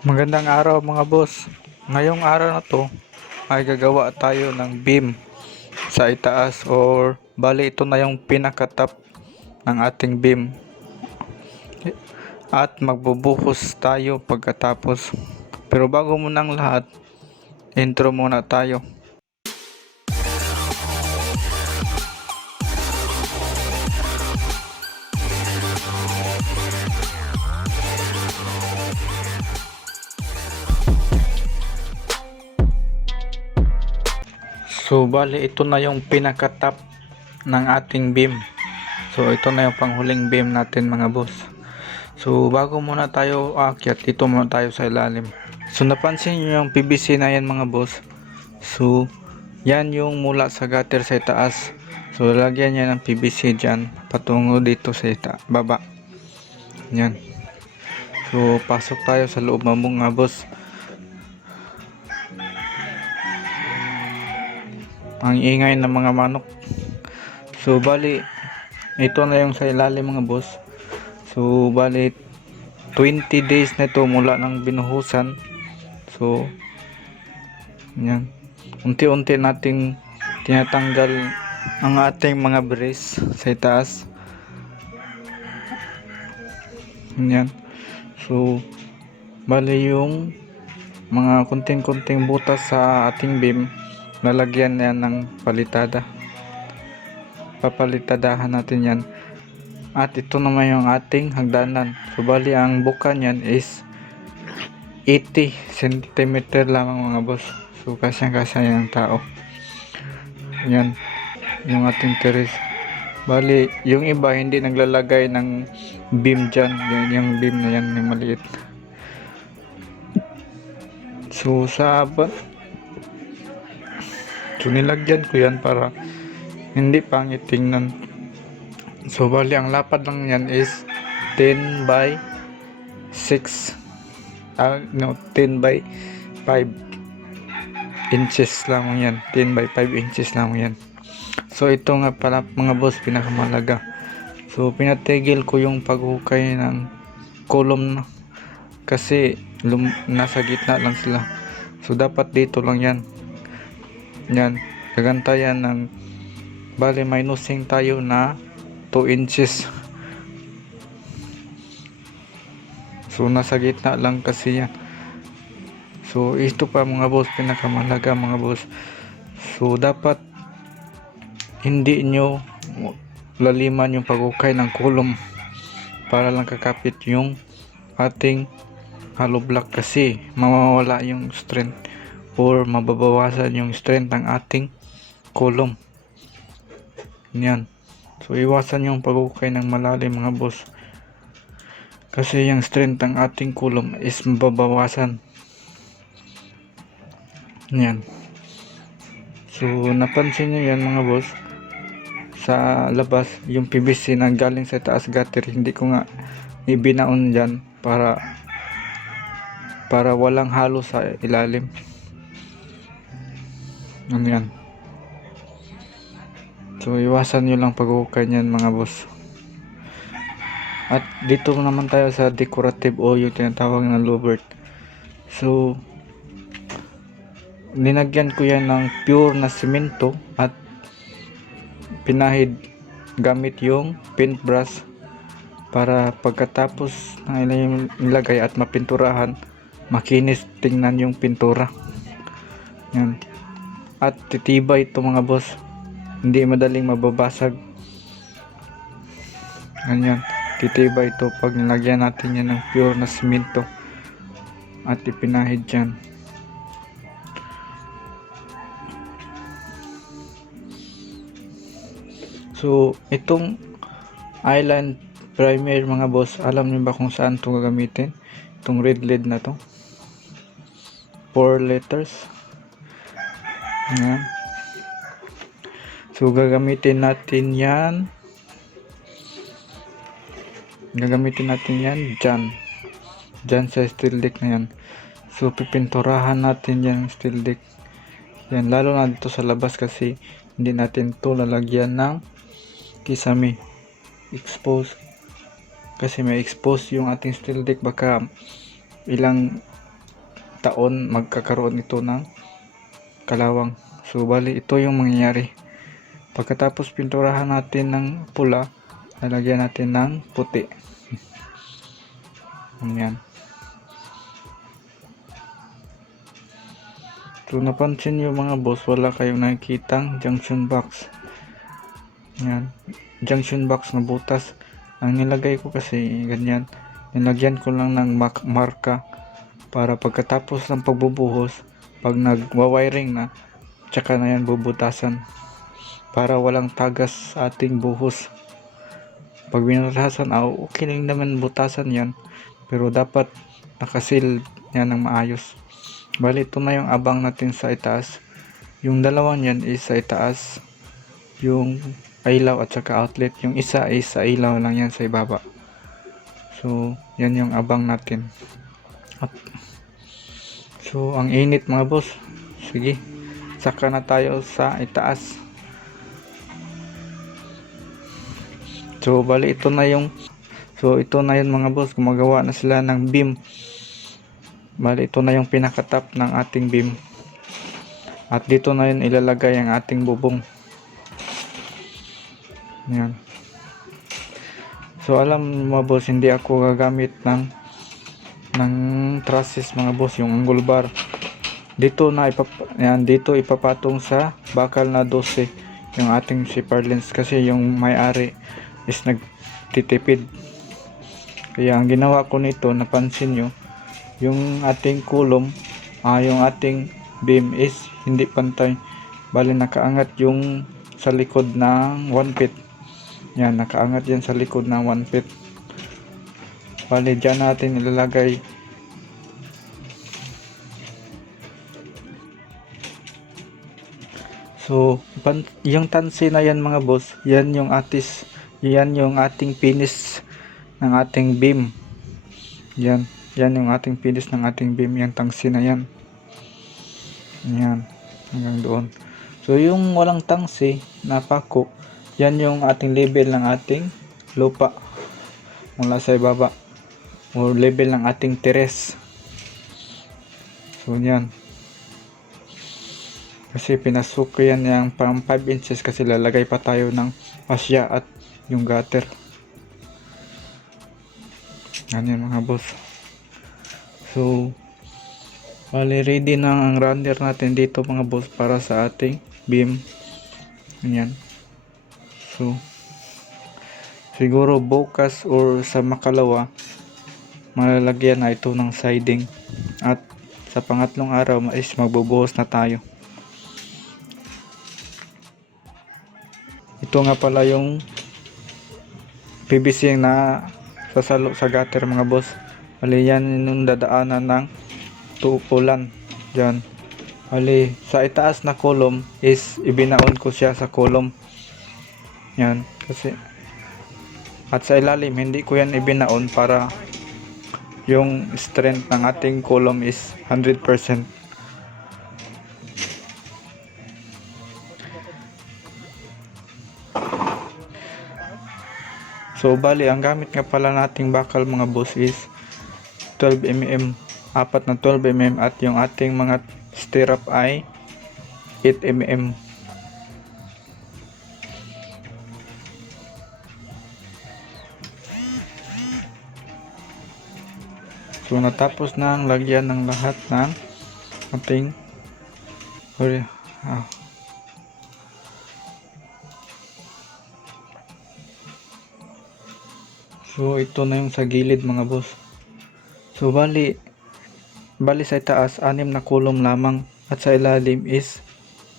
Magandang araw mga boss. Ngayong araw na to ay gagawa tayo ng beam sa itaas or bali ito na yung pinaka-top ng ating beam at magbubuhos tayo pagkatapos. Pero bago muna ang lahat, intro muna tayo. So bali ito na yung pinaka-top ng ating beam. So ito na yung panghuling beam natin mga boss. So bago muna tayo aakyat, dito muna tayo sa ilalim. So napansin nyo yung PVC na yan mga boss. So yan yung mula sa gutter sa itaas. So lalagyan niya ng PVC dyan patungo dito sa baba. Yan. So pasok tayo sa loob mga boss. Ang ingay ng mga manok. So bali ito na yung sa ilalim mga boss. So bali 20 days na ito mula ng binuhusan. So yan, unti-unti nating tinatanggal ang ating mga brace sa itaas. Yan. So bali yung mga kunting-kunting butas sa ating beam, lalagyan yan ng palitada. Papalitadahan natin yan. At ito naman yung ating hagdanan. So bali ang buka niyan is 80 cm lamang mga boss. So kasyang-kasya yung tao. Yan yung ating terrace. Bali yung iba hindi naglalagay ng beam dyan. Yan yung beam na yan yung maliit. So nilagyan ko yan para hindi pangit tingnan. So bali ang lapad lang yan is 10 by 6 10 by 5 inches lang yan. 10 by 5 inches lang yan. So ito nga pala mga boss, pinakamalaga. So pinatigil ko yung paghukay ng column kasi nasa gitna lang sila. So dapat dito lang yan. Yan, kagantayan ng bali minusing tayo na 2 inches. So nasa gitna lang kasi yan. So ito pa mga boss, pinakamalaga mga boss. So dapat hindi nyo laliman yung paghukay ng kulom para lang kakapit yung ating hollow block, kasi mawawala yung strength or mababawasan yung strength ng ating kulom. Yan. So iwasan yung paghukay ng malalim mga boss, kasi yung strength ng ating kulom is mababawasan. Yan. So napansin nyo yan mga boss, sa labas yung PVC na galing sa taas gutter, hindi ko nga ibinaon dyan para walang halo sa ilalim. Ano yan. So iwasan nyo lang paghukay nyan mga boss. At dito naman tayo sa decorative o yung tinatawag na louvert. So linagyan ko yan ng pure na simento at pinahid gamit yung paintbrush para pagkatapos ng ilagay at mapinturahan, makinis tingnan yung pintura. Yan. At titibay ito mga boss, hindi madaling mababasag. Ganyan, titibay ito pag nilagyan natin yan ng pure na simento at ipinahid dyan. So itong island primer mga boss, alam niyo ba kung saan ito gagamitin? Itong red lead na to, 4 letters. Yan. So gagamitin natin yan dyan sa steel deck na yan. So pipinturahan natin yan steel deck yan, lalo na dito sa labas kasi hindi natin to lalagyan ng kisame expose, kasi may expose yung ating steel deck, baka ilang taon magkakaroon ito ng kalawang. So bali ito yung mangyayari. Pagkatapos pinturahan natin ng pula, lalagyan natin ng puti. Ayan. So napansin nyo mga boss, wala kayong nakikitang junction box. Ayan. Junction box na butas. Ang nilagay ko kasi ganyan. Nilagyan ko lang ng marka para pagkatapos ng pagbubuhos, pag nagwa-wiring na, tsaka na yan bubutasan para walang tagas sa ating buhos. Pag binutasan, okay lang naman butasan yan, pero dapat nakasil yan ng maayos. Bali ito na yung abang natin sa itaas. Yung dalawang yan is sa itaas, yung ilaw at saka outlet. Yung isa is sa ilaw lang yan sa ibaba. So yan yung abang natin. So ang init mga boss. Sige, saka na tayo sa itaas. So bali ito na yung mga boss, gumagawa na sila ng beam. Bali ito na yung pinakatap ng ating beam. At dito na yun ilalagay ang ating bubong. Yan. So alam mga boss, hindi ako gagamit ng trusses mga boss, yung angle bar. Dito dito ipapatong sa bakal na 12 yung ating zipper lens, kasi yung may-ari is nagtitipid. Kaya ang ginawa ko nito, napansin nyo, yung ating kulom, yung ating beam is hindi pantay. Bali nakaangat yung sa likod ng 1 feet. Yan, nakaangat yan sa likod ng 1 feet. Bali dyan natin ilalagay so yung tansi na yan mga boss, yan yung ating finish ng ating beam. Yan yung ating finish ng ating beam, yung tangsi na yan. Yan, hanggang doon. So yung walang tangsi na pako, yan yung ating level ng ating lupa mula sa ibaba, o level ng ating teres. So yan, kasi pinasok ko yan yung pang 5 inches kasi lalagay pa tayo ng asya at yung gutter. Yan mga boss. So bali ready na ang runner natin dito mga boss para sa ating beam. Yan. So siguro bukas or sa makalawa malalagyan na ito ng siding, at sa pangatlong araw is magbubuhos na tayo. Ito nga pala yung PVC na sasalo sa gutter mga boss. Bali yan yung dadaanan ng tuulan dyan. Bali sa itaas na column is ibinaon ko siya sa column. Yan, kasi at sa ilalim hindi ko yan ibinaon para yung strength ng ating column is 100%. So bali ang gamit nga pala nating bakal mga boss is 12mm, apat na 12mm, at yung ating mga stirrup ay 8mm. So natapos na ang lagyan ng lahat ng ating So ito na yung sa gilid mga boss. So bali sa itaas 6 na kulom lamang, at sa ilalim is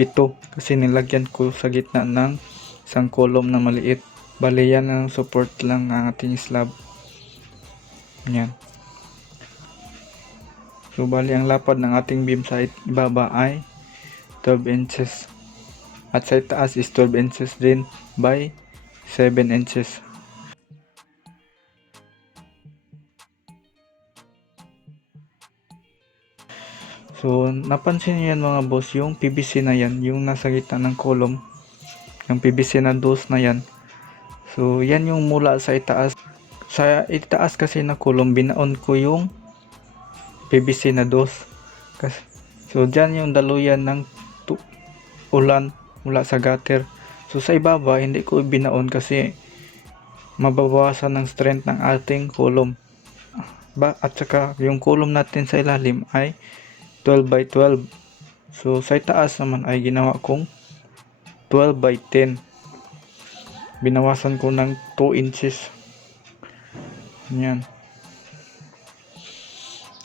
7 kasi nilagyan ko sa gitna ng isang kulom na maliit. Bali yan ang support lang ng ating slab. Yan. So bali ang lapad ng ating beam sa ibaba ay 12 inches, at sa itaas is 12 inches din by 7 inches. So napansin niyo yan mga boss, yung PVC na yan, yung nasa gitna ng column, yung PVC na dos na yan. So yan yung mula sa itaas. Sa itaas kasi na column, binaon ko yung PVC na dos. So dyan yung daluyan ng ulan mula sa gutter. So sa ibaba hindi ko binaon kasi mababawasan ng strength ng ating column. At saka yung column natin sa ilalim ay 12 by 12. So sa taas naman ay ginawa kong 12 by 10. Binawasan ko ng 2 inches. Yan.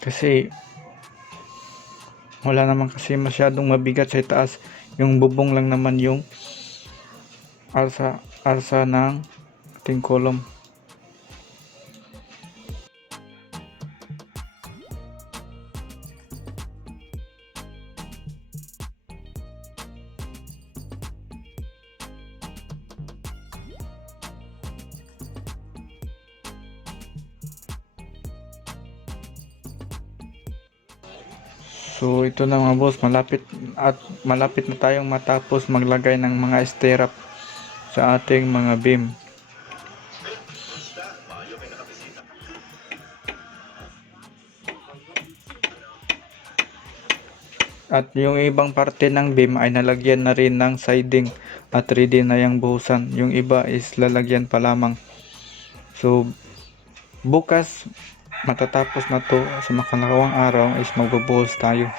Kasi wala naman kasi masyadong mabigat sa taas. Yung bubong lang naman yung arsa ng ating column. So ito na mga boss, malapit na tayong matapos maglagay ng mga stirrup sa ating mga beam. At yung ibang parte ng beam ay nalagyan na rin ng siding at ready na yung buhusan. Yung iba is lalagyan pa lamang. So bukas matatapos na to, sa makalawang araw is magbubuhos tayo.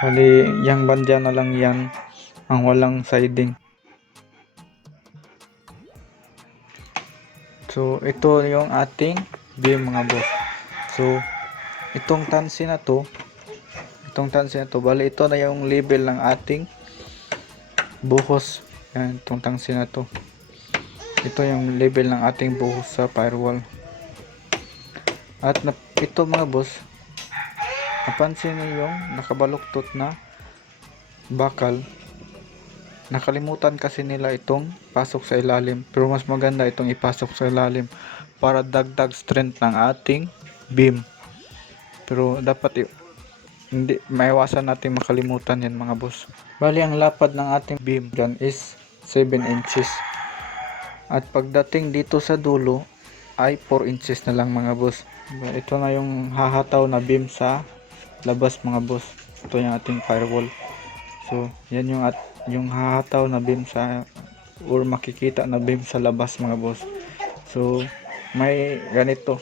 Bali yung bandya na lang yan ang walang siding. So ito yung ating beam mga boss. So itong tansi na to, bali ito na yung level ng ating buhos. Yan, itong tansi na to. Ito yung level ng ating buhos sa firewall. At ito mga boss, napansin niyo yung nakabaluktot na bakal. Nakalimutan kasi nila itong pasok sa ilalim, pero mas maganda itong ipasok sa ilalim para dagdag strength ng ating beam. Pero dapat hindi maiwasan natin makalimutan yan mga boss. Bali ang lapad ng ating beam dyan is 7 inches. At pagdating dito sa dulo ay 4 inches na lang mga boss. Ito na yung hahataw na beam sa labas mga boss. Ito yung ating firewall. So yan yung hahataw na beam sa, or makikita na beam sa labas mga boss. So may ganito,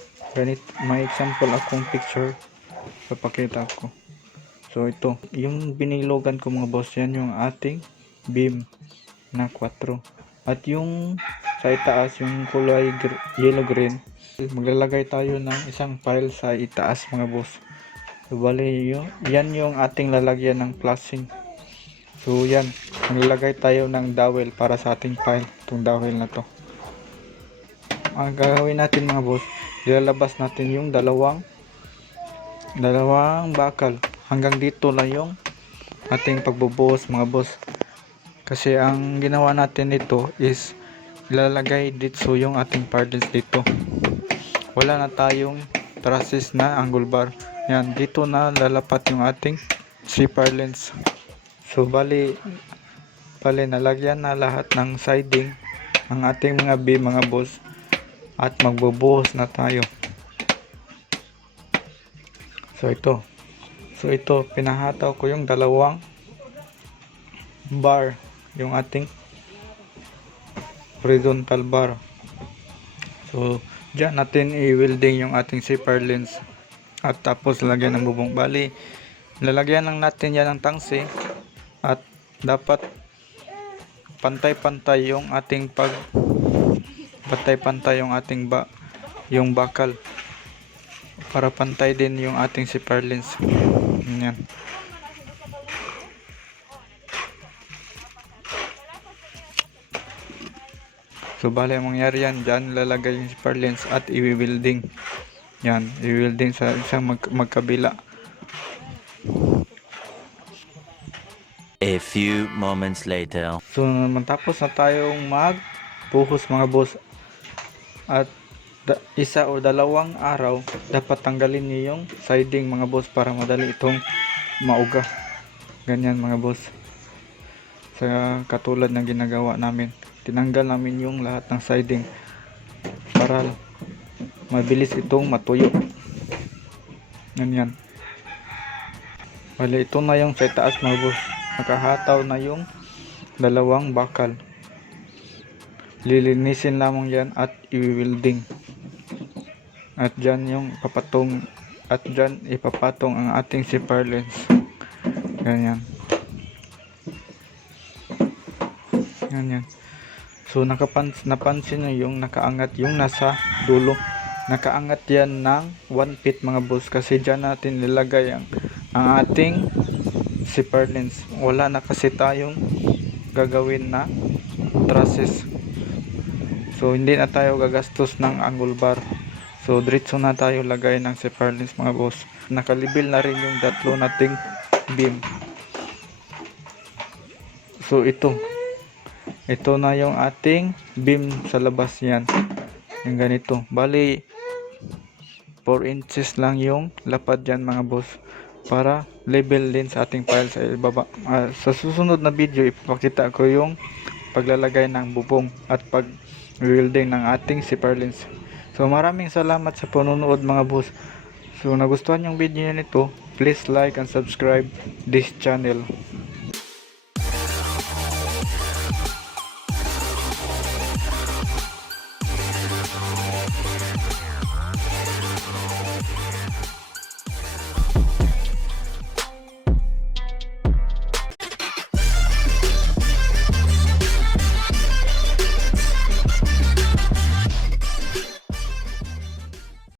may example akong picture, papakita ko. So ito yung binilogan ko mga boss, yan yung ating beam na 4. At yung sa itaas yung kulay yellow green, maglalagay tayo ng isang pile sa itaas mga boss. So bali yan yung ating lalagyan ng flashing. So yan, maglalagay tayo ng dowel para sa ating pile, itong dowel na to. Ang gagawin natin mga boss, ilalabas natin yung dalawang bakal. Hanggang dito lang yung ating pagbubuhos mga boss. Kasi ang ginawa natin dito is ilalagay dito yung ating pardons dito. Wala na tayong trusses na angle bar. Yan, dito na lalapat yung ating zipper lens. So bali nalagyan na lahat ng siding ng ating mga beam mga boss. At magbubuhos na tayo. So ito pinahataw ko yung dalawang bar, yung ating horizontal bar. So diyan natin i-welding yung ating zipper lens at tapos lagyan ng bubong. Bali lalagyan lang natin yan ng tangsi at dapat pantay-pantay yung ating yung bakal para pantay din yung ating zipper lens. Yan. So bali ang mangyari yan, dyan lalagay yung zipper lens at i-welding. Yan, i-welding sa isang magkabila. A few moments later. So matapos na tayong magbuhos mga boss, at isa o dalawang araw dapat tanggalin niyo yung siding mga boss para madali itong mauga. Ganyan mga boss, sa katulad ng ginagawa namin tinanggal namin yung lahat ng siding para mabilis itong matuyo. Ganyan. Bali, ito na yung sa taas mga boss. Nakahataw na yung dalawang bakal. Lilinisin lamang yan at i-welding. At dyan yung papatong, at dyan ipapatong ang ating zipper lens. Ganyan. Ganyan. So napansin nyo yung nakaangat yung nasa dulo. Nakaangat yan ng 1 feet mga boss, kasi dyan natin nilagay ang ating zipper lens. Wala na kasi tayong gagawin na trusses. So hindi na tayo gagastos ng angle bar. So diretso na tayo lagay ng zipper lens mga boss. Nakalibil na rin yung tatlo nating beam. So ito na yung ating beam sa labas yan. Yung ganito. Bali 4 inches lang yung lapad dyan mga boss, para level din sa ating pile sa ibaba. Sa susunod na video ipapakita ko yung paglalagay ng bubong at pag-welding ng ating zipper lens. So maraming salamat sa panonood mga boss. So nagustuhan yung video nito, please like and subscribe this channel.